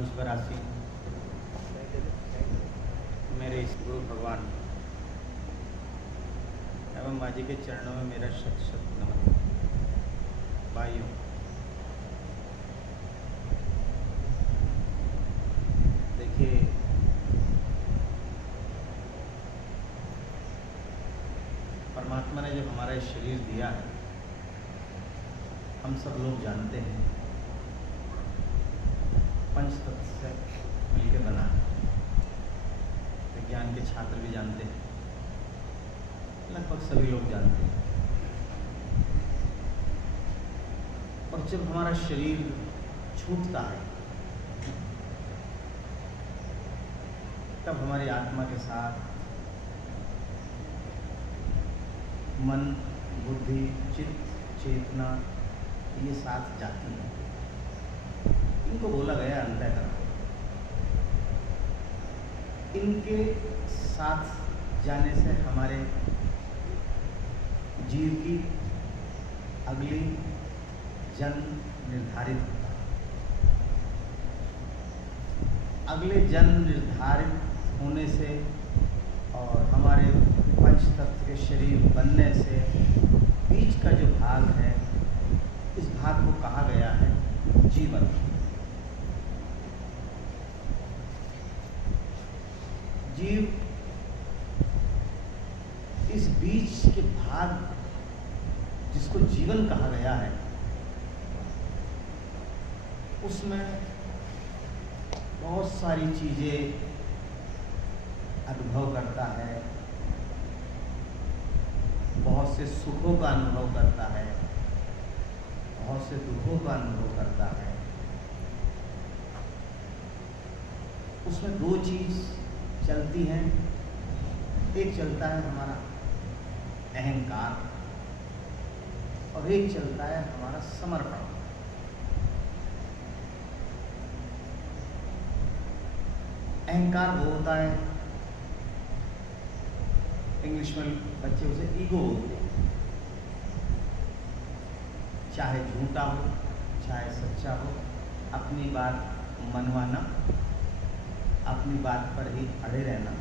मंच पर आसीन मेरे इस गुरु भगवान एवं माँ जी के चरणों में मेरा शत शत नमन। भाइयों, देखिए, परमात्मा ने जब हमारा ये शरीर दिया है, हम सब लोग जानते हैं पंच तत्व से मिलकर बना है। विज्ञान के छात्र भी जानते हैं, लगभग सभी लोग जानते हैं। और जब हमारा शरीर छूटता है तब हमारी आत्मा के साथ मन, बुद्धि, चित्त, चेतना ये साथ जाती है। इनको बोला गया अंतःकरण। इनके साथ जाने से हमारे जीव की अगली जन्म निर्धारित होता है। अगले जन्म निर्धारित होने से और हमारे पंच तत्व के शरीर बनने से बीच का जो भाग है, इस भाग को कहा गया है जीवन। जीव इस बीच के भाग जिसको जीवन कहा गया है, उसमें बहुत सारी चीजें अनुभव करता है, बहुत से सुखों का अनुभव करता है, बहुत से दुखों का अनुभव करता है। उसमें दो चीज चलती हैं। एक चलता है हमारा अहंकार और एक चलता है हमारा समर्पण। अहंकार वो होता है, इंग्लिश में बच्चे उसे ईगो बोलते हैं। चाहे झूठा हो चाहे सच्चा हो, अपनी बात मनवाना, अपनी बात पर ही अड़े रहना,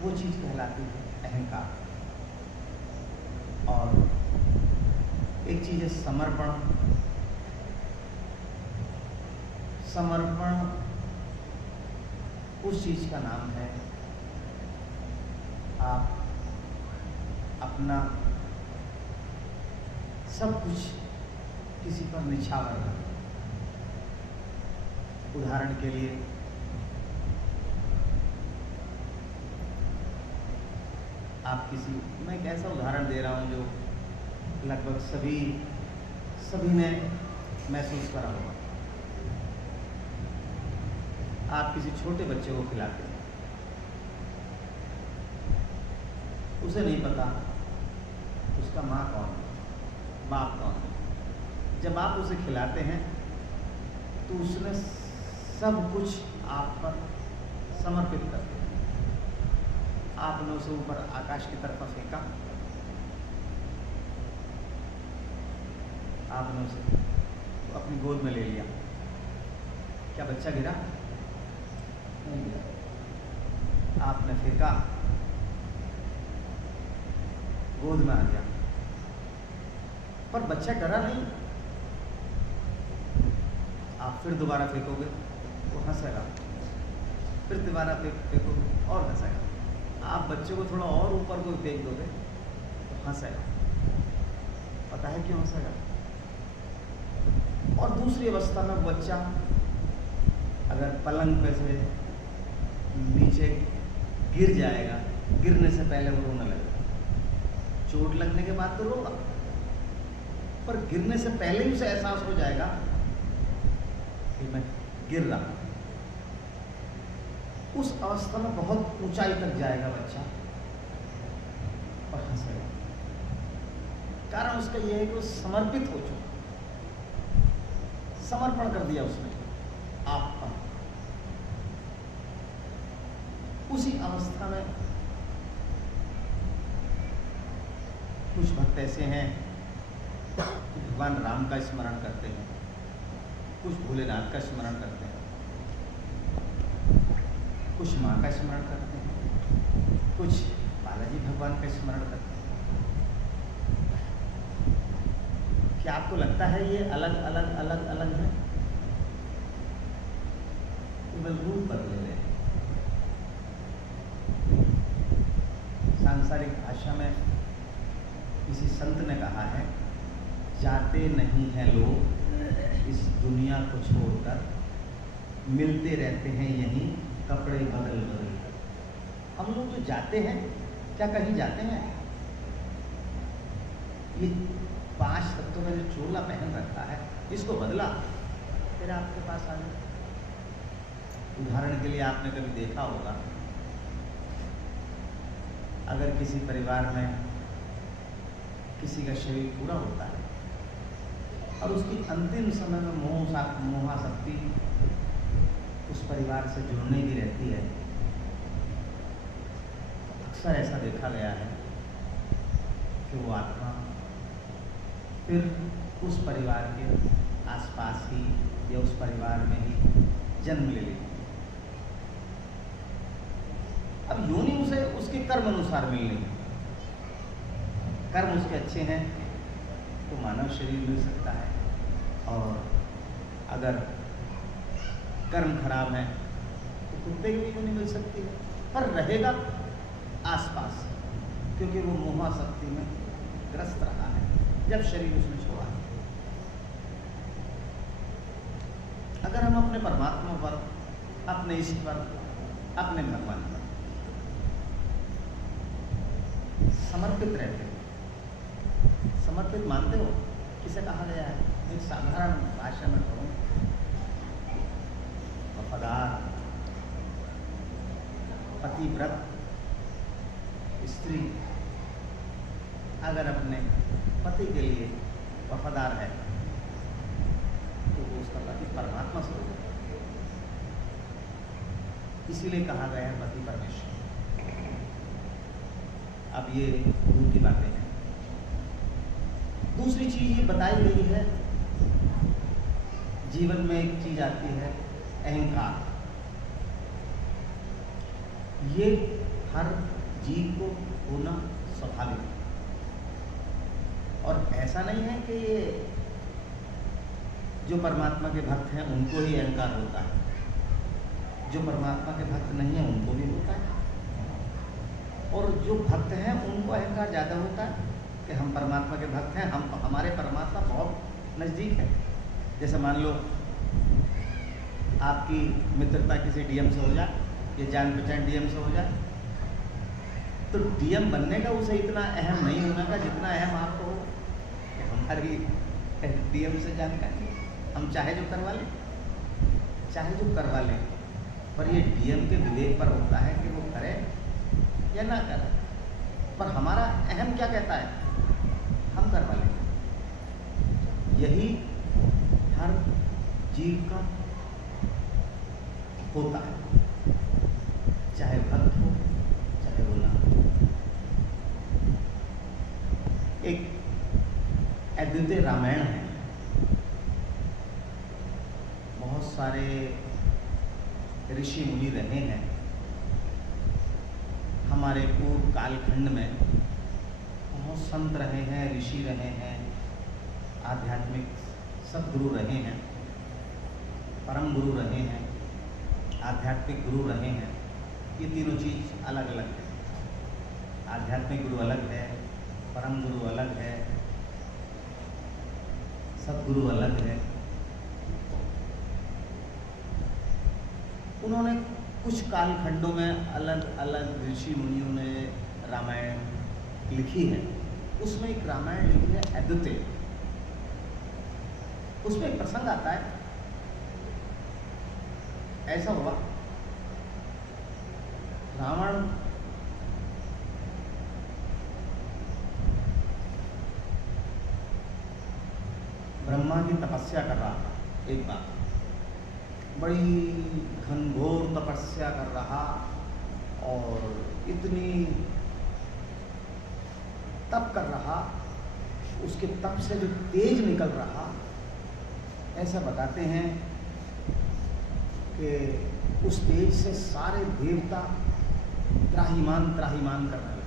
वो चीज कहलाती है अहंकार। और एक चीज है समर्पण। समर्पण उस चीज का नाम है, आप अपना सब कुछ किसी पर निछावर कर। उदाहरण के लिए, आप किसी, मैं एक ऐसा उदाहरण दे रहा हूं जो लगभग सभी ने महसूस करा होगा। आप किसी छोटे बच्चे को खिलाते हैं, उसे नहीं पता उसका माँ कौन है, बाप कौन है। जब आप उसे खिलाते हैं तो उसने सब कुछ आप पर समर्पित कर दिया। आपने उसे ऊपर आकाश की तरफ फेंका, आपने उसे अपनी गोद में ले लिया। क्या बच्चा गिरा? नहीं गिरा। आपने फेंका, गोद में आ गया, पर बच्चा डरा नहीं। आप फिर दोबारा फेंकोगे, वो हंसेगा, फिर दोबारा फेंकोगे और हंसेगा। आप बच्चे को थोड़ा और ऊपर को फेंक दोगे तो हंसेगा। पता है क्यों हंसेगा? और दूसरी अवस्था में बच्चा अगर पलंग पे से नीचे गिर जाएगा, गिरने से पहले वो रोने लगेगा। चोट लगने के बाद तो रोगा, पर गिरने से पहले ही उसे एहसास हो जाएगा कि मैं गिर रहा हूं। उस अवस्था में बहुत ऊंचाई तक जाएगा बच्चा और हंसेगा। कारण उसका यह है कि वो समर्पित हो चुका, समर्पण कर दिया उसने आप पर। उसी अवस्था में कुछ भक्त ऐसे हैं भगवान राम का स्मरण करते हैं, कुछ भोलेनाथ का स्मरण करते हैं, कुछ माँ का स्मरण करते हैं, कुछ बालाजी भगवान का स्मरण करते हैं। क्या आपको लगता है ये अलग अलग अलग अलग है? केवल रूप बदले हैं। सांसारिक भाषा में किसी संत ने कहा है, जाते नहीं हैं लोग इस दुनिया को छोड़कर, मिलते रहते हैं यहीं कपड़े बदल बदल कर। हम लोग जो जाते हैं, क्या कहीं जाते हैं? ये 5 तत्वों का जो चोला पहन रखा है, इसको बदला फिर आपके पास आ गया। उदाहरण के लिए आपने कभी देखा होगा, अगर किसी परिवार में किसी का शरीर पूरा होता है और उसकी अंतिम समय में मोहाशक्ति उस परिवार से जुड़ने की रहती है, अक्सर ऐसा देखा गया है कि वो आत्मा फिर उस परिवार के आसपास ही या उस परिवार में ही जन्म ले लेती है। अब योनि उसे उसके कर्म अनुसार मिलनी है। कर्म उसके अच्छे हैं तो मानव शरीर मिल सकता है, और अगर कर्म खराब है तो कुत्ते की भी योनि मिल सकती है, पर रहेगा आसपास, क्योंकि वो मोहाशक्ति में ग्रस्त रहा है जब शरीर उसने छोड़ा है। अगर हम अपने परमात्मा पर, अपने इष्ट पर, अपने भगवान पर समर्पित रहते हो, समर्पित मानते हो, किसे कहा गया है? एक साधारण भाषा में कहूँ, वफादार पतिव्रत स्त्री अगर अपने पति के लिए वफादार है तो वो उसका पति परमात्मा स्वरूप है। इसीलिए कहा गया है पति परमेश्वर। अब ये दूर की बातें हैं। दूसरी चीज ये बताई गई है, जीवन में एक चीज आती है अहंकार। ये हर जीव को होना स्वाभाविक है, और ऐसा नहीं है कि ये जो परमात्मा के भक्त हैं उनको ही अहंकार होता है, जो परमात्मा के भक्त नहीं है उनको भी होता है, और जो भक्त हैं उनको अहंकार ज़्यादा होता है कि हम परमात्मा के भक्त हैं, हम हमारे परमात्मा बहुत नज़दीक है। जैसे मान लो आपकी मित्रता किसी डीएम से हो जाए, या जान पहचान डीएम से हो जाए, तो डीएम बनने का उसे इतना अहम नहीं होने का जितना अहम आपको हो कि हमारी डीएम से जानकारी हम चाहे जो करवा लें, चाहे जो करवा लें, पर ये डीएम के विवेक पर होता है कि वो करे या ना करे। पर हमारा अहम क्या कहता है? हम करवा लेंगे। यही हर जीव का होता है, चाहे भक्त हो चाहे वो ना हो। एक अद्वितीय रामायण है, बहुत सारे ऋषि मुनि रहे हैं हमारे पूर्व कालखंड में, बहुत संत रहे हैं, ऋषि रहे हैं, आध्यात्मिक सदगुरु रहे हैं, परम गुरु रहे हैं, आध्यात्मिक गुरु रहे हैं। ये तीनों चीज़ अलग अलग है। आध्यात्मिक गुरु अलग है, परम गुरु अलग है, सदगुरु अलग है। उन्होंने कुछ कालखंडों में अलग अलग ऋषि मुनियों ने रामायण लिखी है। उसमें एक रामायण लिखी है अद्वितीय। उसमें एक प्रसंग आता है, ऐसा हुआ रावण ब्रह्मा की तपस्या कर रहा था। एक बार बड़ी घनघोर तपस्या कर रहा, और इतनी तप कर रहा, उसके तप से जो तेज निकल रहा, ऐसा बताते हैं कि उस तेज से सारे देवता त्राहिमाम करने लगे।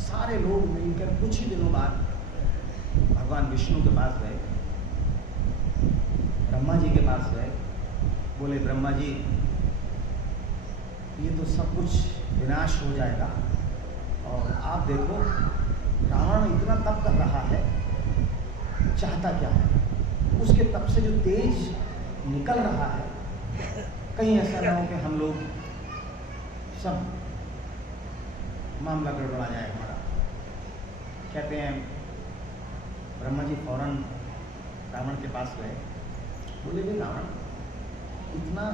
सारे लोग मिलकर कुछ ही दिनों बाद भगवान विष्णु के पास गए, ब्रह्मा जी के पास गए। बोले ब्रह्मा जी, ये तो सब कुछ विनाश हो जाएगा, और आप देखो रावण इतना तप कर रहा है, चाहता क्या है? उसके तप से जो तेज निकल रहा है, कहीं ऐसा ना हो कि हम लोग सब मामला गड़बड़ा जाए हमारा। कहते हैं ब्रह्मा जी फौरन रावण के पास गए। बोले भाई रावण, इतना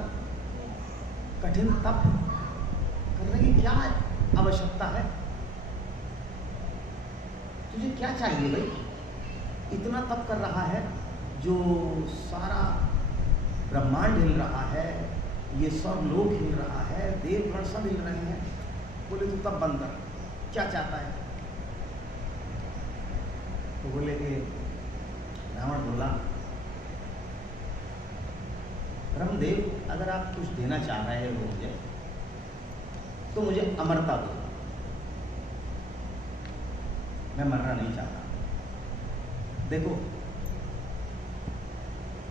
कठिन तप करने की क्या आवश्यकता है? तुझे क्या चाहिए भाई? इतना तप कर रहा है, जो सारा ब्रह्मांड हिल रहा है, ये सब लोग हिल रहा है, देवगण सब हिल रहे हैं। बोले तू तब बंद कर, क्या चाहता है? तो बोले कि रावण बोला, ब्रह्मदेव अगर आप कुछ देना चाह रहे हो मुझे, तो मुझे अमरता दो। मैं मरना नहीं चाहता। देखो,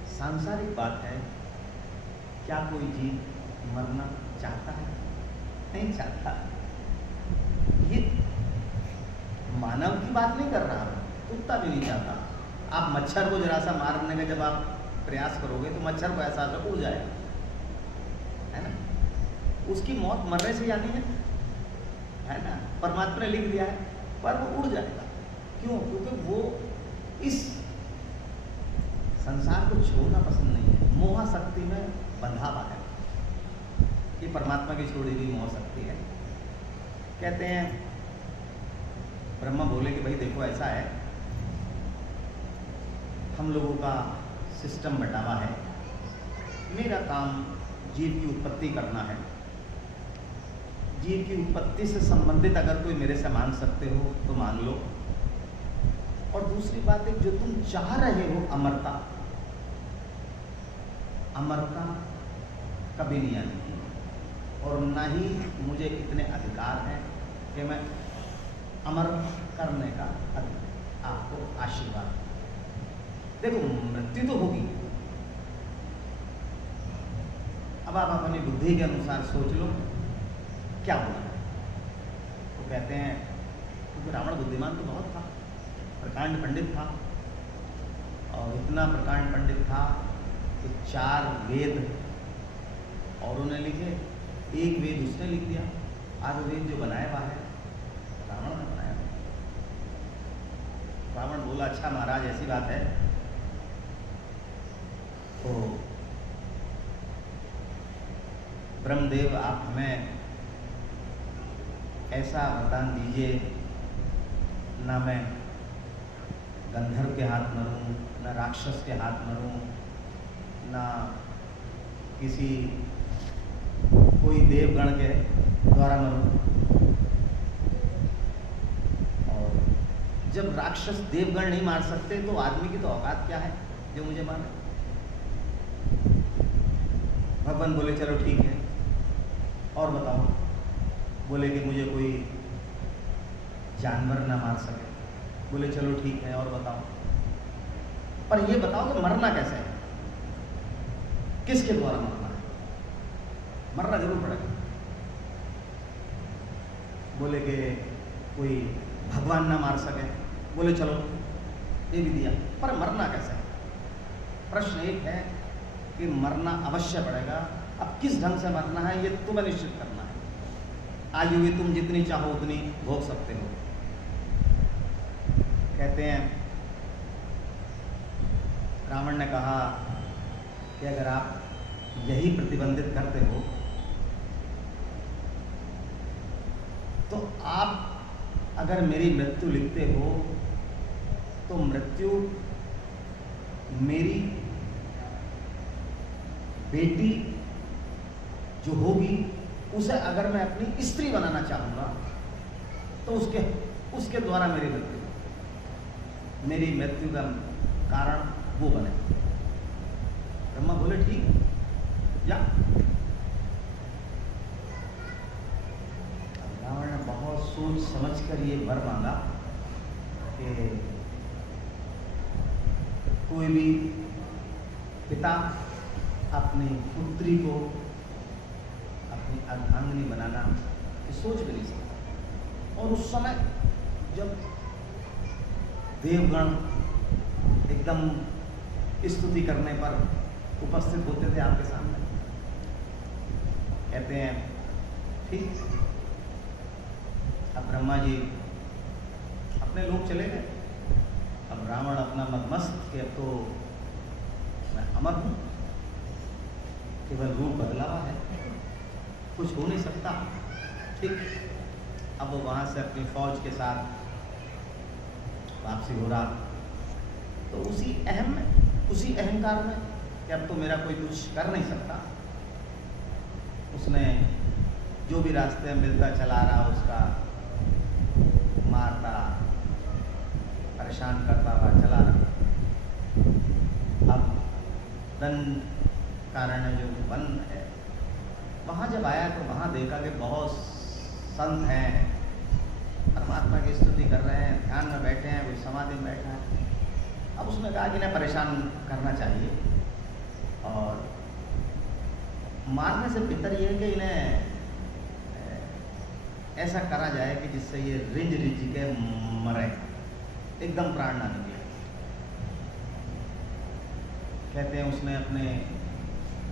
सांसारिक बात है, क्या कोई जीव मरना चाहता है? नहीं चाहता। ये मानव की बात नहीं कर रहा, कुत्ता भी नहीं चाहता। आप मच्छर को जरा सा मारने का जब आप प्रयास करोगे तो मच्छर को ऐसा उड़ जाएगा, है ना? उसकी मौत मरने से यानी है ना? परमात्मा ने लिख दिया है, पर वो उड़ जाएगा। क्यों? क्योंकि वो इस संसार को छोड़ना पसंद नहीं है, मोह शक्ति में बंधा हुआ है। ये परमात्मा की छोड़ी हुई मोह शक्ति है। कहते हैं ब्रह्मा बोले कि भाई देखो ऐसा है, हम लोगों का सिस्टम बटा हुआ है, मेरा काम जीव की उत्पत्ति करना है। जीव की उत्पत्ति से संबंधित अगर कोई मेरे से मांग सकते हो तो मांग लो। और दूसरी बात है, जो तुम चाह रहे हो अमरता, अमरता कभी नहीं आनी, और ना ही मुझे इतने अधिकार हैं कि मैं अमर करने का आपको आशीर्वाद। देखो, मृत्यु तो होगी, अब आप अपनी बुद्धि के अनुसार सोच लो क्या होना है। तो कहते हैं क्योंकि रावण बुद्धिमान तो बहुत था, प्रकांड पंडित था, और इतना प्रकांड पंडित था कि 4 वेद और उन्हें लिखे, 1 वेद उसने लिख दिया। आध वेद जो बनाया हुआ है रावण ने बनाया। रावण बोला, अच्छा महाराज ऐसी बात है तो ब्रह्मदेव आप हमें ऐसा वरदान दीजिए, ना मैं गंधर्व के हाथ मरूं, ना राक्षस के हाथ मरूं, ना किसी कोई देवगण के द्वारा मरूं। और जब राक्षस देवगण नहीं मार सकते तो आदमी की तो औकात क्या है जो मुझे मारे? भगवान बोले चलो ठीक है, और बताओ। बोले कि मुझे कोई जानवर ना मार सके। बोले चलो ठीक है, और बताओ। पर ये बताओ कि मरना कैसे है, किसके द्वारा मरना है? मरना जरूर पड़ेगा। बोले कि कोई भगवान ना मार सके। बोले चलो ये भी दिया, पर मरना कैसे है? प्रश्न एक है कि मरना अवश्य पड़ेगा। अब किस ढंग से मरना है ये तुम्हें निश्चित करना है। आयु भी तुम जितनी चाहो उतनी भोग सकते हो। कहते हैं रावण ने कहा कि अगर आप यही प्रतिबंधित करते हो तो आप अगर मेरी मृत्यु लिखते हो तो मृत्यु मेरी बेटी जो होगी उसे अगर मैं अपनी स्त्री बनाना चाहूँगा तो उसके द्वारा मेरी मृत्यु का कारण वो बने। ब्रह्मा बोले ठीक, जा। रावण ने बहुत सोच समझकर ये वर मांगा कि कोई भी पिता अपनी पुत्री को अपनी अर्धांगिनी बनाना ये सोच भी नहीं सकता। और उस समय जब देवगण एकदम स्तुति करने पर उपस्थित होते थे आपके सामने, कहते हैं ठीक, अब ब्रह्मा जी अपने लोग चले गए। अब रावण अपना मदमस्त कि अब तो मैं अमर हूं, केवल रूप बदला हुआ है, कुछ हो नहीं सकता। ठीक, अब वो वहां से अपनी फौज के साथ वापसी हो रहा, तो उसी अहंकार में कि अब तो मेरा कोई कुछ कर नहीं सकता, उसने जो भी रास्ते मिलता चला रहा उसका मारता परेशान करता हुआ चला रहा। अब दंड कारण जो वन है वहाँ जब आया तो वहाँ देखा कि बहुत संत हैं, परमात्मा की स्तुति कर रहे हैं, ध्यान में बैठे हैं, कोई समाधि में बैठा है। अब उसने कहा कि इन्हें परेशान करना चाहिए और मारने से बेहतर ये है कि इन्हें ऐसा करा जाए कि जिससे ये रिंझ के मरे, एकदम प्राण ना निकले। कहते हैं उसने अपने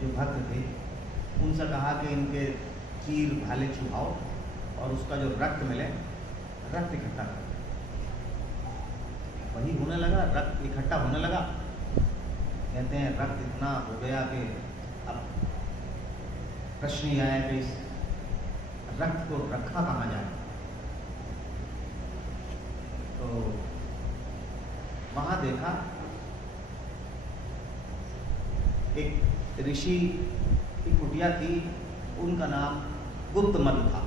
जो भक्त थे उनसे कहा कि इनके तीर भाले छुपाओ और उसका जो रक्त मिले रक्त इकट्ठा कर। वही होने लगा, रक्त इकट्ठा होने लगा। कहते हैं रक्त इतना हो गया कि अब प्रश्न ही आया कि इस रक्त को रखा कहाँ जाए। तो वहां देखा एक ऋषि की कुटिया थी, उनका नाम गुप्तमद था।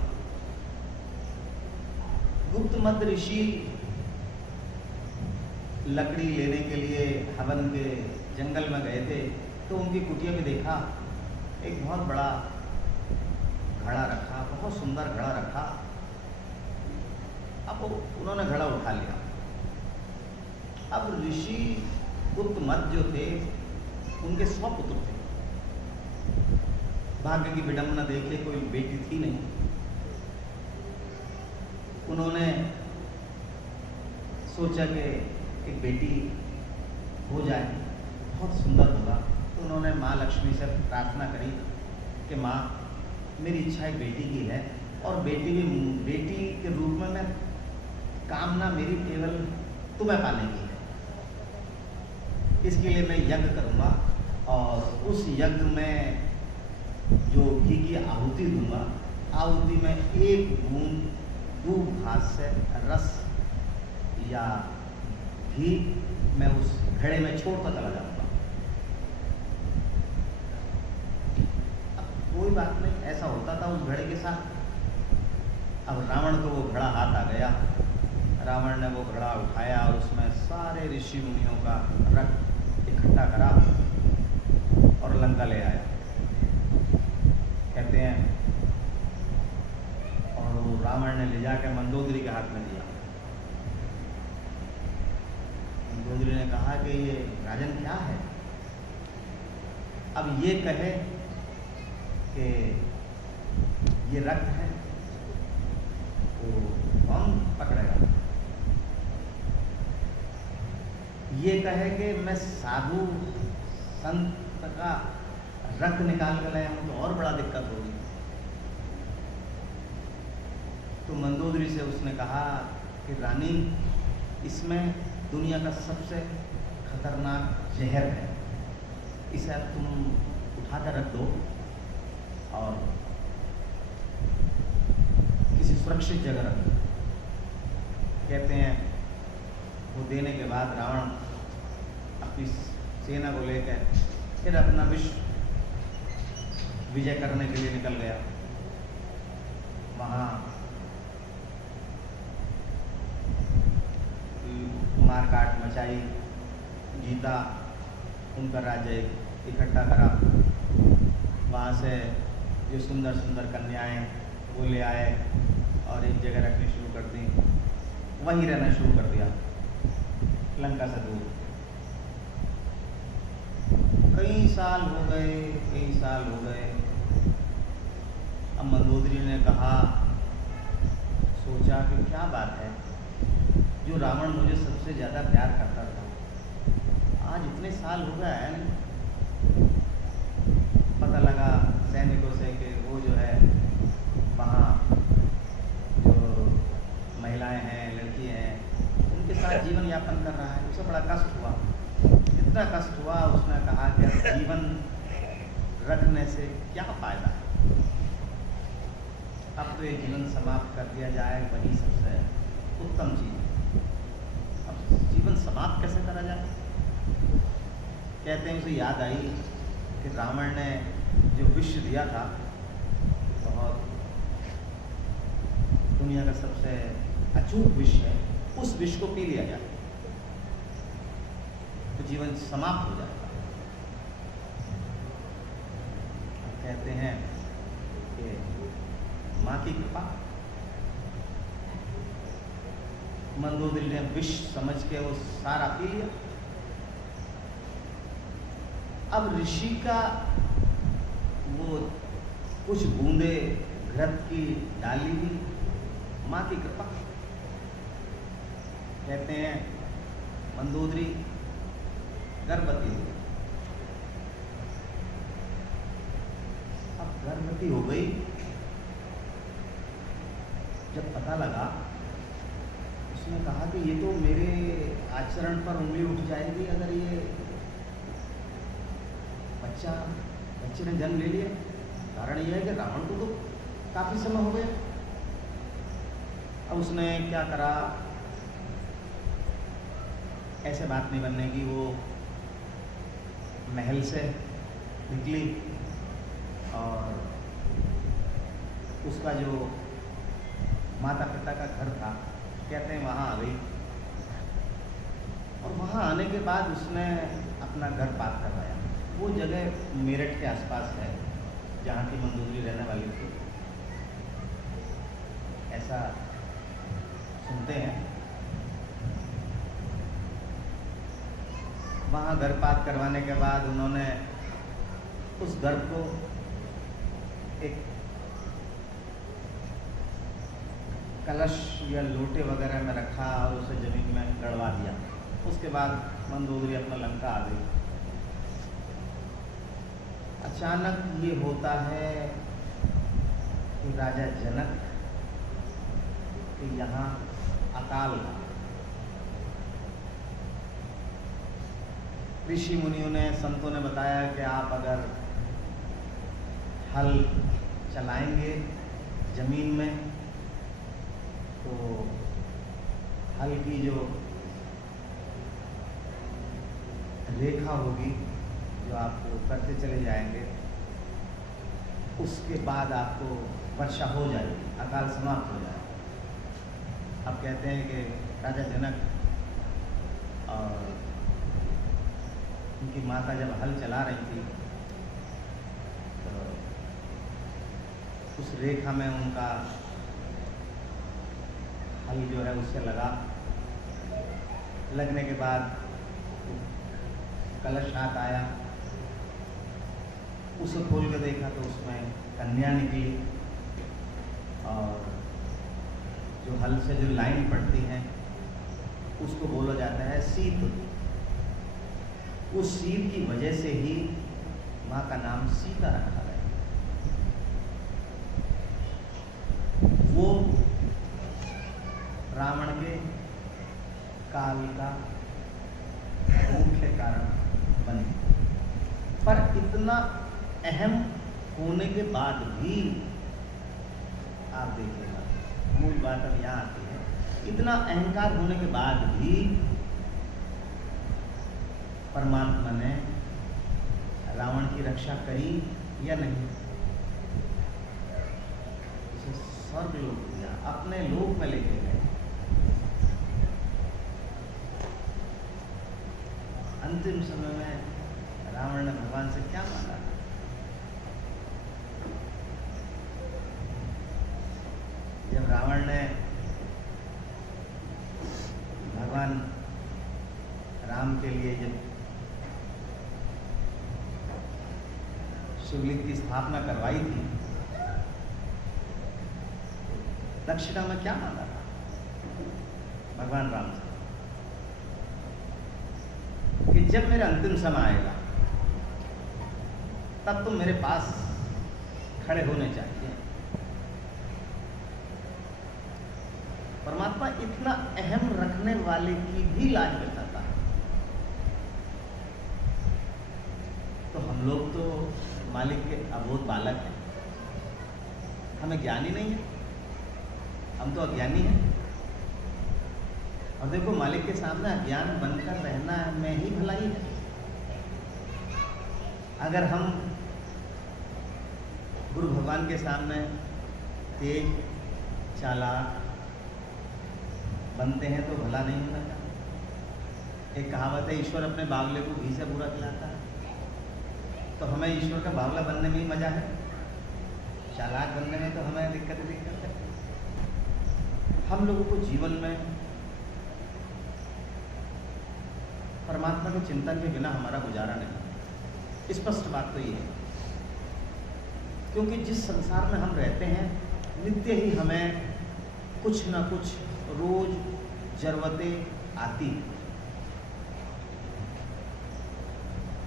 गुप्तमद ऋषि लकड़ी लेने के लिए हवन के जंगल में गए थे, तो उनकी कुटिया में देखा एक बहुत बड़ा घड़ा रखा, बहुत सुंदर घड़ा रखा। अब उन्होंने घड़ा उठा लिया। अब ऋषि गुप्तमद जो थे उनके 100 पुत्र थे। भाग्य की विडंबना देखिए, कोई बेटी थी नहीं। उन्होंने सोचा कि एक बेटी हो जाए बहुत सुंदर होगा, तो उन्होंने माँ लक्ष्मी से प्रार्थना करी कि माँ मेरी इच्छा एक बेटी की है और बेटी के रूप में मैं कामना मेरी केवल तुम्हें पाने की है। इसके लिए मैं यज्ञ करूँगा और उस यज्ञ में जो घी की आहुति दूंगा, आहुति में एक बूंद दूब घास से रस या घी मैं उस घड़े में छोड़ता चला जाऊंगा। अब कोई बात नहीं, ऐसा होता था उस घड़े के साथ। अब रावण को वो घड़ा हाथ आ गया। रावण ने वो घड़ा उठाया और उसमें सारे ऋषि मुनियों का रक्त इकट्ठा करा और लंका ले आया। कहते हैं और वो रावण ने ले जाकर मंदोदरी के हाथ में दिया। मंदोदरी ने कहा कि ये राजन क्या है? अब ये कहे कि ये रक्त है तो कौन पकड़ेगा? ये कहे कि मैं साधु संत का रक्त निकाल कर लाया हूं तो और बड़ा दिक्कत होगी। तो मंदोदरी से उसने कहा कि रानी, इसमें दुनिया का सबसे खतरनाक जहर है, इसे तुम उठाकर रख दो और किसी सुरक्षित जगह रख दो। कहते हैं वो देने के बाद रावण अपनी सेना को लेकर फिर अपना विश्व विजय करने के लिए निकल गया। वहाँ मारकाट मचाई, जीता, उनका राज्य इकट्ठा करा, वहाँ से जो सुंदर सुंदर कन्याएं वो ले आए और एक जगह रखनी शुरू कर दी, वहीं रहना शुरू कर दिया लंका से दूर। कई साल हो गए। अब मंदोदरी ने कहा, सोचा कि क्या बात है, जो रावण मुझे सबसे ज़्यादा प्यार करता था, आज इतने साल हो गए हैं। पता लगा सैनिकों से कि वो जो है वहाँ जो महिलाएं हैं, लड़की हैं, उनके साथ जीवन यापन कर रहा है। उसे बड़ा कष्ट हुआ, इतना कष्ट हुआ, उसने कहा कि जीवन रखने से क्या फ़ायदा है, अब तो ये जीवन समाप्त कर दिया जाए, वही सबसे उत्तम चीज़। अब जीवन समाप्त कैसे करा जाए? कहते हैं उसे याद आई कि रावण ने जो विष दिया था, बहुत दुनिया का सबसे अचूक विष है, उस विष को पी लिया जाए तो जीवन समाप्त हो जाएगा। कहते हैं कि माँ की कृपा, मंदोदरी ने विष समझ के वो सारा पी लिया। अब ऋषि का वो कुछ बूंदे घृत की डाली हुई, माँ की कृपा। कहते हैं मंदोदरी गर्भवती हो गई। अब गर्भवती हो गई, जब पता लगा, उसने कहा कि ये तो मेरे आचरण पर उंगली उठ जाएगी अगर ये बच्चे ने जन्म ले लिया। कारण यह है कि रावण को तो काफी समय हो गया। अब उसने क्या करा, ऐसे बात नहीं बनने की, वो महल से निकली और उसका जो माता पिता का घर था, कहते हैं वहाँ आ गई। और वहाँ आने के बाद उसने अपना घर पात करवाया। वो जगह मेरठ के आसपास है जहाँ की मंदोदरी रहने वाली थी, ऐसा सुनते हैं। वहाँ गर्भपात करवाने के बाद उन्होंने उस गर्भ को एक कलश या लोटे वगैरह में रखा और उसे जमीन में गड़वा दिया। उसके बाद मंदोदरी अपना लंका आ गई। अचानक ये होता है कि राजा जनक के यहाँ अकाल। ऋषि मुनियों ने, संतों ने बताया कि आप अगर हल चलाएंगे जमीन में तो हल की जो रेखा होगी, जो आप करते चले जाएंगे, उसके बाद आपको वर्षा हो जाएगी, अकाल समाप्त हो जाएगा। अब कहते हैं कि राजा जनक और उनकी माता जब हल चला रही थी तो उस रेखा में उनका हल जो है उससे लगा। लगने के बाद कलश हाथ आया, उसे खोल के देखा तो उसमें कन्या निकली और जो हल से जो लाइन पड़ती है उसको बोला जाता है सीत। उस सीत की वजह से ही माँ का नाम सीता रखा गया। वो रावण के काल का मुख्य कारण बने। पर इतना अहम होने के बाद भी, आप देखिएगा मूल बात अब यहाँ आती है, इतना अहंकार होने के बाद भी परमात्मा ने रावण की रक्षा करी या नहीं? उसे स्वर्ग लोक दिया, अपने लोक में लेके गए। अंतिम समय में रावण ने भगवान से क्या मांगा? जब रावण ने भगवान राम के लिए जब शिवलिंग की स्थापना करवाई थी, दक्षिणा में क्या मांगा था भगवान राम से? कि जब मेरा अंतिम समय आएगा तब तुम मेरे पास खड़े होने चाहिए। परमात्मा इतना अहम रखने वाले की भी लाज बचाता है। तो हम लोग तो मालिक के अबोध बालक हैं, हमें ज्ञान ही नहीं है, हम तो अज्ञानी हैं। और देखो, मालिक के सामने अज्ञान बनकर रहना में ही भलाई है। अगर हम गुरु भगवान के सामने तेज चालाक बनते हैं तो भला नहीं होता। एक कहावत है, ईश्वर अपने बावले को घी से बुरा खिलाता है। तो हमें ईश्वर का बावला बनने में ही मजा है, चालाक बनने में तो हमें दिक्कत है। हम लोगों को जीवन में परमात्मा के चिंतन के बिना हमारा गुजारा नहीं। स्पष्ट बात तो ये है, क्योंकि जिस संसार में हम रहते हैं नित्य ही हमें कुछ ना कुछ रोज जरूरतें आती हैं।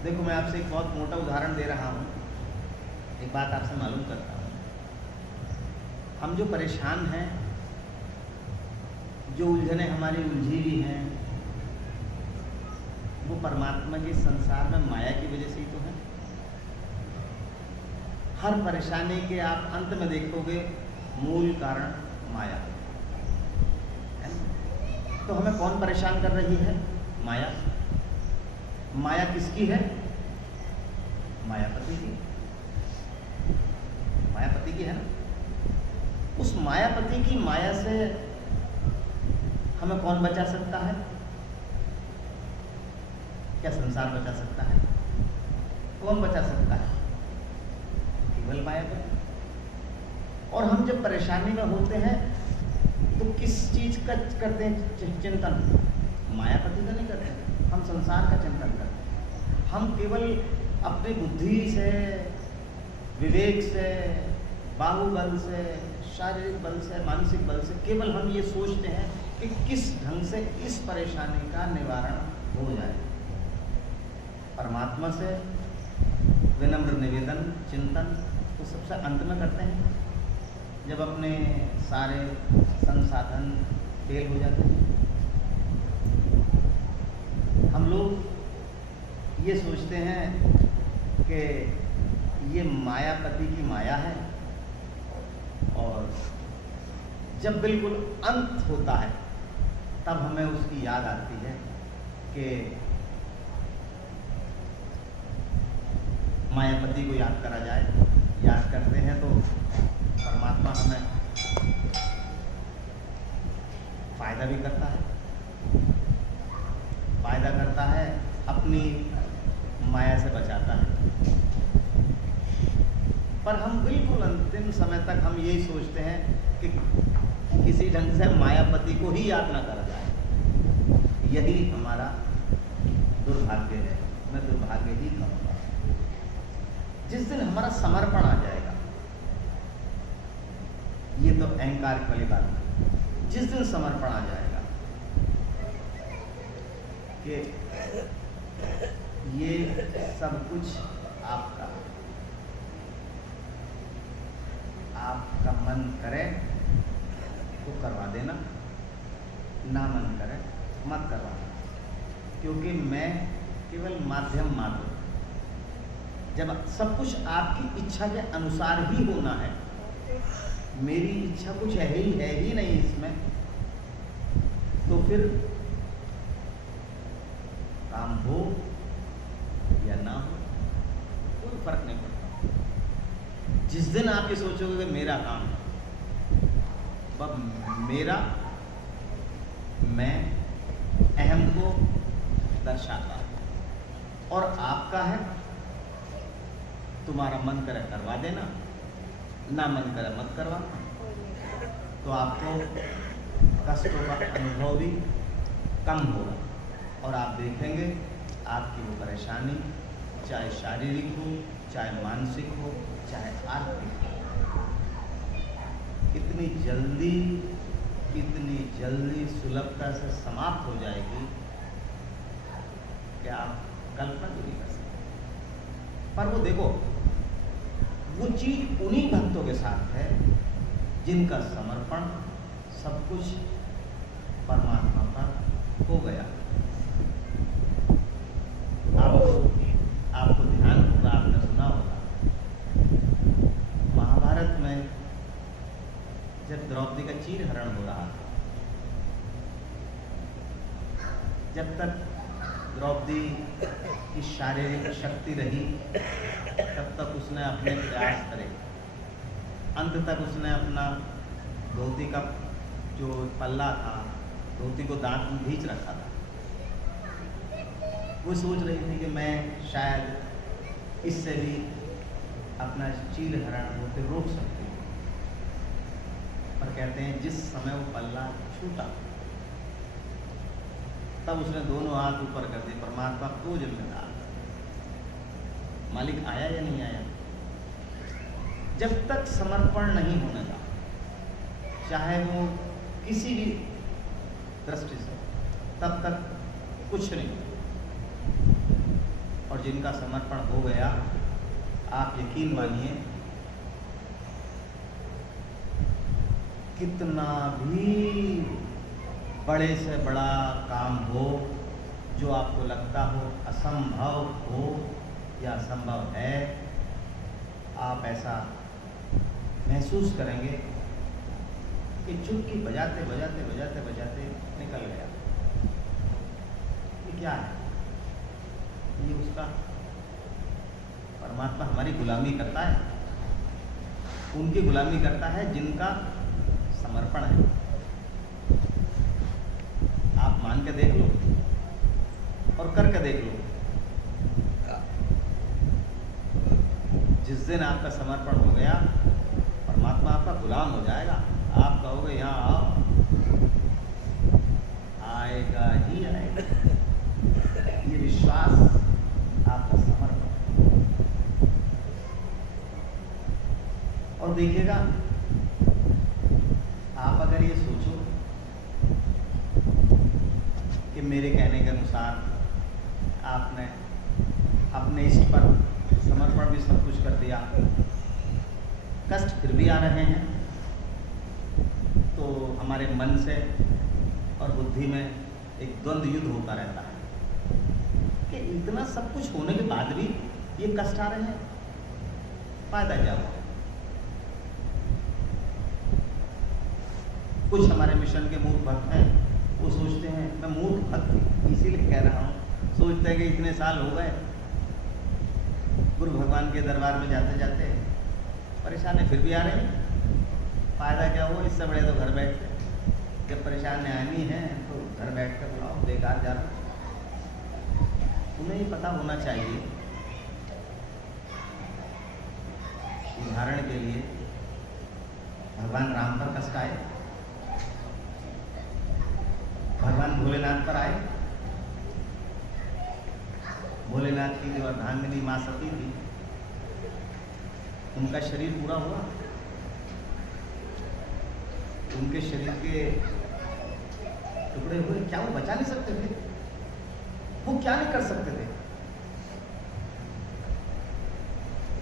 देखो, मैं आपसे एक बहुत मोटा उदाहरण दे रहा हूँ, एक बात आपसे मालूम करता हूँ। हम जो परेशान हैं, जो उलझने हमारी उलझी हुई हैं, वो परमात्मा के संसार में माया की वजह से ही तो है। हर परेशानी के आप अंत में देखोगे मूल कारण माया है। तो हमें कौन परेशान कर रही है? माया। माया किसकी है? मायापति की। मायापति की है ना। उस मायापति की माया से हमें कौन बचा सकता है? क्या संसार बचा सकता है? कौन बचा सकता है? केवल मायापति। और हम जब परेशानी में होते हैं तो किस चीज का करते हैं चिंतन? मायापति का नहीं करते, हम संसार का चिंतन करते हैं। हम केवल अपनी बुद्धि से, विवेक से, बाहुबल से, शारीरिक बल से, मानसिक बल से केवल हम ये सोचते हैं कि किस ढंग से इस परेशानी का निवारण हो जाए। परमात्मा से विनम्र निवेदन, चिंतन तो सबसे अंत में करते हैं, जब अपने सारे संसाधन फेल हो जाते हैं। हम लोग ये सोचते हैं कि ये मायापति की माया है, और जब बिल्कुल अंत होता है तब हमें उसकी याद आती है कि मायापति को याद करा जाए। याद करते हैं तो परमात्मा हमें फायदा भी करता है, फायदा करता है, अपनी माया से बचाता है। पर हम बिल्कुल अंतिम समय तक हम यही सोचते हैं कि किसी ढंग से मायापति को ही याद ना करा जाए। यही हमारा दुर्भाग्य है, मैं दुर्भाग्य ही कहूँगा। जिस दिन हमारा समर्पण आ जाएगा, ये तो अहंकार वाली बात है, जिस दिन समर्पण आ जाएगा कि ये सब कुछ आपका, आपका मन करे तो करवा देना, ना मन करे मत करवाना, क्योंकि मैं केवल माध्यम मात्र। जब सब कुछ आपकी इच्छा के अनुसार ही होना है, मेरी इच्छा कुछ है ही नहीं इसमें, तो फिर काम हो या ना हो कोई फर्क नहीं पड़ता। जिस दिन आप ये सोचोगे कि मेरा काम है, वह मेरा, मैं अहम को दर्शाता है। और आपका है, तुम्हारा मन करे करवा देना, ना मन करे मत करवा, तो आपको कष्टों का अनुभव भी कम होगा और आप देखेंगे आपकी वो परेशानी चाहे शारीरिक हो, चाहे मानसिक हो, चाहे आर्थिक हो, इतनी जल्दी सुलभता से समाप्त हो जाएगी कि आप कल्पना भी नहीं कर सकते। पर वो देखो, वो चीज उन्हीं भक्तों के साथ है जिनका समर्पण सब कुछ परमात्मा पर हो गया। आपको ध्यान होगा, आपने सुना होगा, महाभारत में जब द्रौपदी का चीरहरण हो रहा था, जब तक द्रौपदी की शारीरिक शक्ति रही तब तक उसने अपने प्रयास करे, अंत तक उसने अपना धोती का जो पल्ला था, धोती को दांत में खींच रखा था। वो सोच रही थी कि मैं शायद इससे भी अपना चीरहरण होते रोक सकती हूँ, पर कहते हैं जिस समय वो पल्ला छूटा तब उसने दोनों हाथ ऊपर कर दिए, परमात्मा को जिम्मेदार, मालिक आया या नहीं आया। जब तक समर्पण नहीं होने का, चाहे वो किसी भी दृष्टि से, तब तक कुछ नहीं। और जिनका समर्पण हो गया, आप यकीन मानिए कितना भी बड़े से बड़ा काम हो, जो आपको लगता हो असंभव हो या असंभव है, आप ऐसा महसूस करेंगे कि चुटकी बजाते बजाते बजाते बजाते निकल गया। ये क्या है? ये उसका परमात्मा हमारी गुलामी करता है, उनकी गुलामी करता है जिनका समर्पण है। आप मान के देख लो और करके देख लो, जिस दिन आपका समर्पण हो गया, परमात्मा आपका गुलाम हो जाएगा। आप कहोगे यहाँ आओ, आएगा ही आएगा। ये विश्वास आपका समर्पण। और देखिएगा, आप अगर ये सोचो कि मेरे कहने के अनुसार आपने अपने इष्ट पर समर्पण भी सब कुछ कर दिया, कष्ट फिर भी आ रहे हैं, तो हमारे मन से और बुद्धि में एक द्वंद्व युद्ध होता रहता है कि इतना सब कुछ होने के बाद भी ये कष्ट आ रहे हैं, फायदा क्या हुआ। कुछ हमारे मिशन के मूर्ख भक्त हैं, वो सोचते हैं, मैं मूर्ख भक्त इसीलिए कह रहा हूँ, सोचते हैं कि इतने साल हो गए गुरु भगवान के दरबार में जाते जाते, परेशानी फिर भी आ रही, फायदा क्या हुआ। इससे बड़े तो घर बैठते, जब परेशानी आनी है तो घर बैठ कर बुलाओ, बेकार जा रहा। उन्हें ही पता होना चाहिए। उदाहरण के लिए भगवान राम पर कष्ट आए, भगवान भोलेनाथ पर आए। भोलेनाथ की जो अर्धांगिनी माँ सती थी, उनका शरीर पूरा हुआ, उनके शरीर के टुकड़े हुए, क्या वो बचा नहीं सकते थे? वो क्या नहीं कर सकते थे?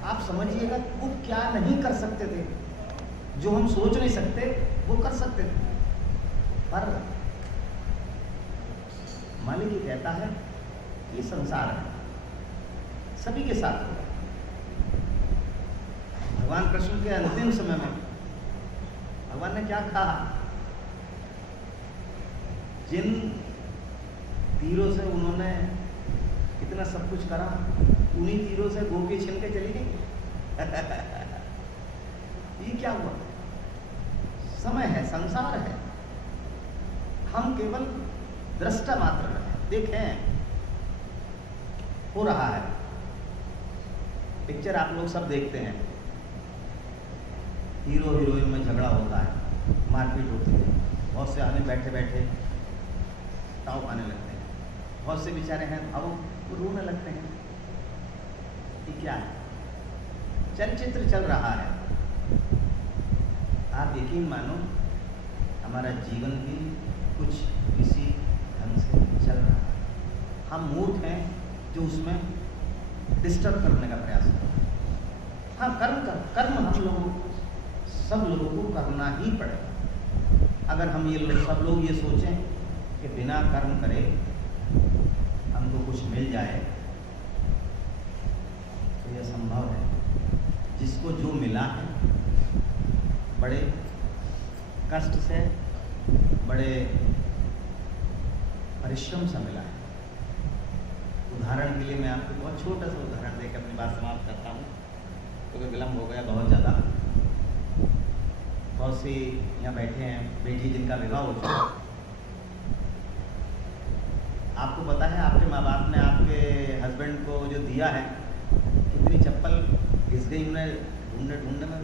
आप समझिएगा, वो क्या नहीं कर सकते थे? जो हम सोच नहीं सकते वो कर सकते थे। पर मालिक ये कहता है ये संसार है, सभी के साथ होगा। भगवान कृष्ण के अंतिम समय में भगवान ने क्या कहा? जिन तीरों से उन्होंने इतना सब कुछ करा, उन्हीं तीरों से गोपी छीन के चली गई। ये क्या हुआ? समय है, संसार है, हम केवल दृष्टा मात्र हैं। देखें, हो रहा है। पिक्चर आप लोग सब देखते हैं, हीरो हीरोइन में झगड़ा होता है, मारपीट होती है, बहुत से आदमी बैठे बैठे ताव खाने लगते हैं, बहुत से बेचारे हैं अब वो रोने लगते हैं। ये क्या है? चलचित्र चल रहा है। आप यकीन मानो हमारा जीवन भी कुछ इसी ढंग से चल रहा है। हम मूर्ख हैं जो उसमें डिस्टर्ब करने का प्रयास कर रहे हैं। हाँ, कर्म हम लोगों सब लोगों को करना ही पड़ेगा। अगर हम सब लोग ये सोचें कि बिना कर्म करे हमको कुछ मिल जाए तो यह संभव है। जिसको जो मिला है बड़े कष्ट से, बड़े परिश्रम से मिला है। उदाहरण के लिए मैं आपको बहुत छोटा सा उदाहरण देकर अपनी बात समाप्त करता हूँ, क्योंकि विलम्ब हो गया बहुत ज़्यादा। बहुत सी यहाँ बैठे हैं बेटी जिनका विवाह हो चुका। आपको पता है आपके माँ बाप ने आपके हस्बैंड को जो दिया है, कितनी चप्पल घिस गई उन्हें ढूंढने ढूंढने में,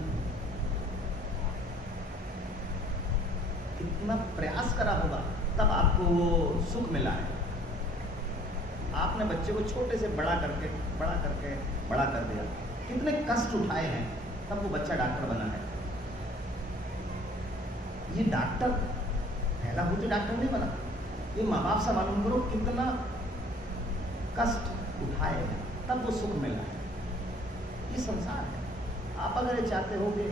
कितना प्रयास करा होगा तब आपको वो सुख मिला है। आपने बच्चे को छोटे से बड़ा कर दिया, कितने कष्ट उठाए हैं तब वो बच्चा डॉक्टर बना है। ये डॉक्टर पैदा होते डॉक्टर नहीं बना। ये माँ बाप से मालूम करो कितना कष्ट उठाए हैं तब वो सुख मिला है। ये संसार है। आप अगर ये चाहते हो कि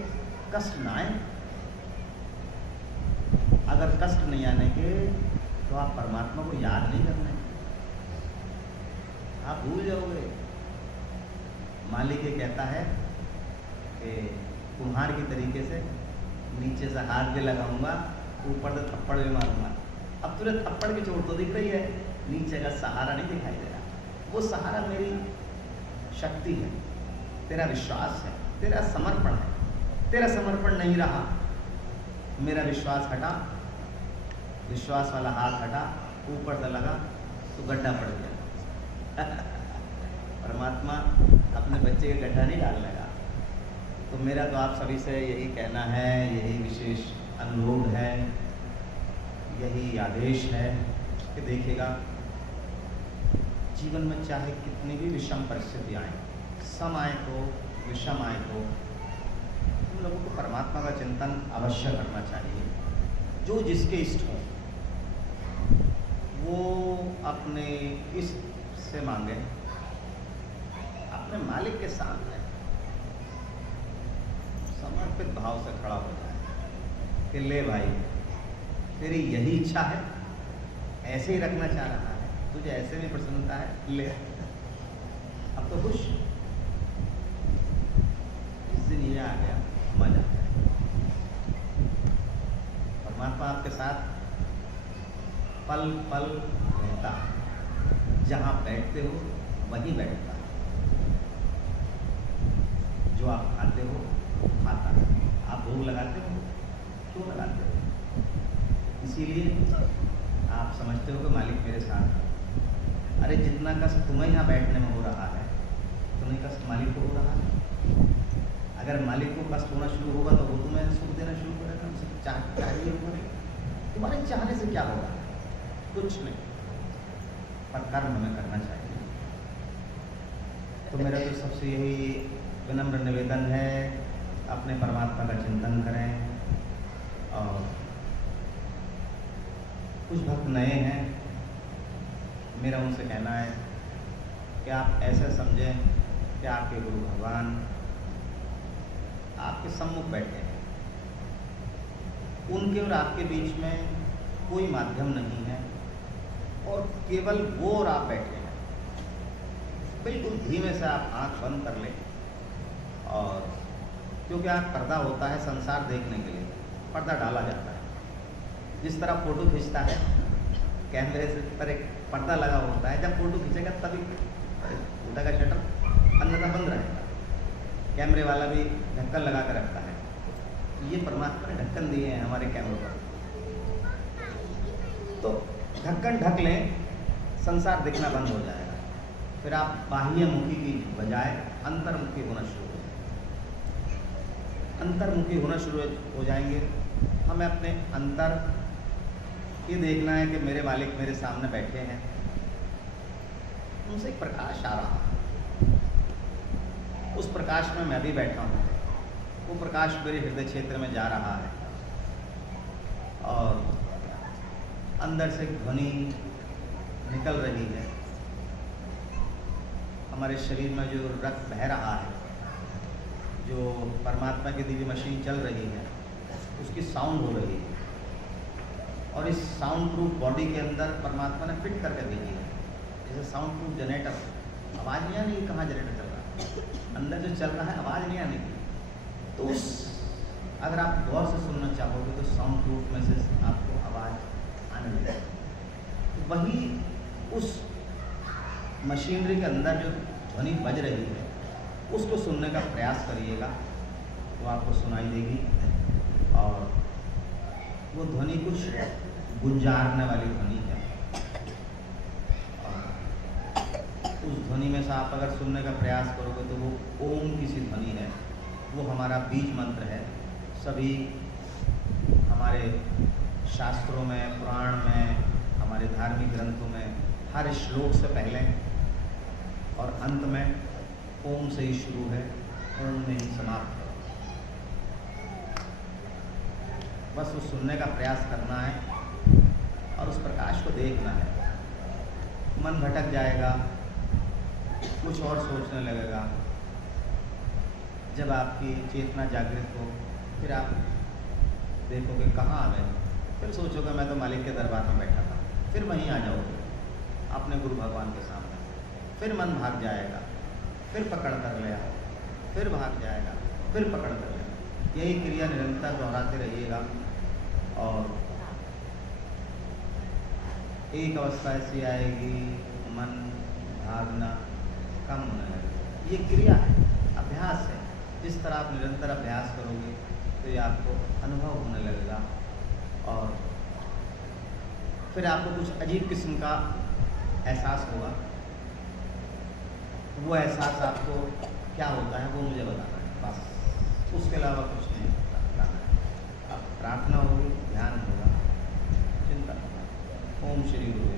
कष्ट ना आए, अगर कष्ट नहीं आने के तो आप परमात्मा को याद नहीं करना है, आप भूल जाओगे। मालिक ये कहता है कि कुम्हार की तरीके से नीचे से हाथ भी लगाऊंगा, ऊपर से थप्पड़ भी मारूंगा। अब तुझे थप्पड़ की चोट तो दिख रही है, नीचे का सहारा नहीं दिखाई दे रहा। वो सहारा मेरी शक्ति है, तेरा विश्वास है, तेरा समर्पण है। तेरा समर्पण नहीं रहा, मेरा विश्वास हटा, विश्वास वाला हाथ हटा, ऊपर से लगा तो गड्ढा पड़ गया। परमात्मा अपने बच्चे के गड्ढा नहीं डाल लगा। तो मेरा तो आप सभी से यही कहना है, यही विशेष अनुरोध है, यही आदेश है कि देखिएगा जीवन में चाहे कितनी भी विषम परिस्थिति आए, सम आए तो विषम आए तो हम लोगों को परमात्मा का चिंतन अवश्य करना चाहिए। जो जिसके इष्ट हो वो अपने इष्ट से मांगे, अपने मालिक के सामने समर्पित भाव से खड़ा हो जाए कि ले भाई तेरी यही इच्छा है, ऐसे ही रखना चाह रहा है, तुझे ऐसे में प्रसन्नता है, ले अब तो खुश। इस दिन ये आ गया मजा। परमात्मा आपके साथ पल पल रहता है, जहाँ बैठते हो वहीं बैठता है, जो आप खाते हो खाता है। आप भोग लगाते हो, क्यों लगाते हो? इसीलिए आप समझते हो कि मालिक मेरे साथ है। अरे जितना कष्ट तुम्हें यहाँ बैठने में हो रहा है, तुम्हें कष्ट मालिक को हो रहा है। अगर मालिक को कष्ट होना शुरू होगा तो वो तुम्हें सुख देना शुरू करेगा, उसे चाहिए होगा। तुम्हारे चाहने से क्या होगा? कुछ नहीं, पर कर्म हमें करना चाहिए। तो मेरा तो सबसे यही विनम्र निवेदन है, अपने परमात्मा का चिंतन करें। और कुछ भक्त नए हैं, मेरा उनसे कहना है कि आप ऐसे समझें कि आपके गुरु भगवान आपके सम्मुख बैठे हैं, उनके और आपके बीच में कोई माध्यम नहीं है, और केवल वो और आप बैठे हैं। बिल्कुल धीमे से आप आंख बंद कर लें, और क्योंकि आँख पर्दा होता है संसार देखने के लिए, पर्दा डाला जाता है। जिस तरह फ़ोटो खींचता है कैमरे से पर एक पर्दा लगा होता है, जब फ़ोटो खींचेगा तभी उठेगा शटर, अन्यथा बंद रहेगा। कैमरे वाला भी ढक्कन लगा कर रखता है। ये परमात्मा ने ढक्कन दिए हैं हमारे कैमरों पर, तो ढक्कन ढक लें, संसार दिखना बंद हो जाएगा। फिर आप बाह्यमुखी की बजाय अंतर्मुखी होना शुरू हो जाएंगे। अंतर्मुखी होना शुरू हो जाएंगे। हमें अपने अंतर ये देखना है कि मेरे मालिक मेरे सामने बैठे हैं, उनसे एक प्रकाश आ रहा है, उस प्रकाश में मैं भी बैठा हूँ, वो प्रकाश मेरे हृदय क्षेत्र में जा रहा है और अंदर से ध्वनि निकल रही है। हमारे शरीर में जो रक्त बह रहा है, जो परमात्मा की दिव्य मशीन चल रही है, उसकी साउंड हो रही है और इस साउंड प्रूफ बॉडी के अंदर परमात्मा ने फिट करके भेजी है। जैसे साउंड प्रूफ जनरेटर, आवाज़ नहीं आनी, कहाँ जनरेटर चल रहा है, अंदर जो चल रहा है आवाज़ नहीं आने की। तो उस अगर आप गौर से सुनना चाहोगे तो साउंड प्रूफ में से आपको आवाज़ आने लगेगी। तो वही उस मशीनरी के अंदर जो ध्वनि बज रही है उसको सुनने का प्रयास करिएगा, वो आपको सुनाई देगी और वो ध्वनि कुछ गुंजारने वाली ध्वनि है। और उस ध्वनि में से आप अगर सुनने का प्रयास करोगे तो वो ओम की सी ध्वनि है, वो हमारा बीज मंत्र है। सभी हमारे शास्त्रों में, पुराण में, हमारे धार्मिक ग्रंथों में हर श्लोक से पहले और अंत में ओम से ही शुरू है, ओम में ही समाप्त है। बस वो सुनने का प्रयास करना है और उस प्रकाश को देखना है। मन भटक जाएगा, कुछ और सोचने लगेगा। जब आपकी चेतना जागृत हो फिर आप देखोगे कहाँ आ गए, फिर सोचोगे मैं तो मालिक के दरबार में बैठा था, फिर वहीं आ जाओगे अपने गुरु भगवान के सामने। फिर मन भाग जाएगा, फिर पकड़ कर ले आओ, फिर भाग जाएगा, फिर पकड़ कर ले आओ। यही क्रिया निरंतर दोहराते रहिएगा और एक अवस्था ऐसी आएगी मन भागना कम होने लगेगा। ये क्रिया है, अभ्यास है। जिस तरह आप निरंतर अभ्यास करोगे तो ये आपको अनुभव होने लगेगा और फिर आपको कुछ अजीब किस्म का एहसास होगा। वो एहसास आपको क्या होता है वो मुझे बताना है, बस उसके अलावा कुछ नहीं बताना है। अब प्रार्थना होगी, ध्यान होगा, चिंता होगा। ओम श्री गुरु।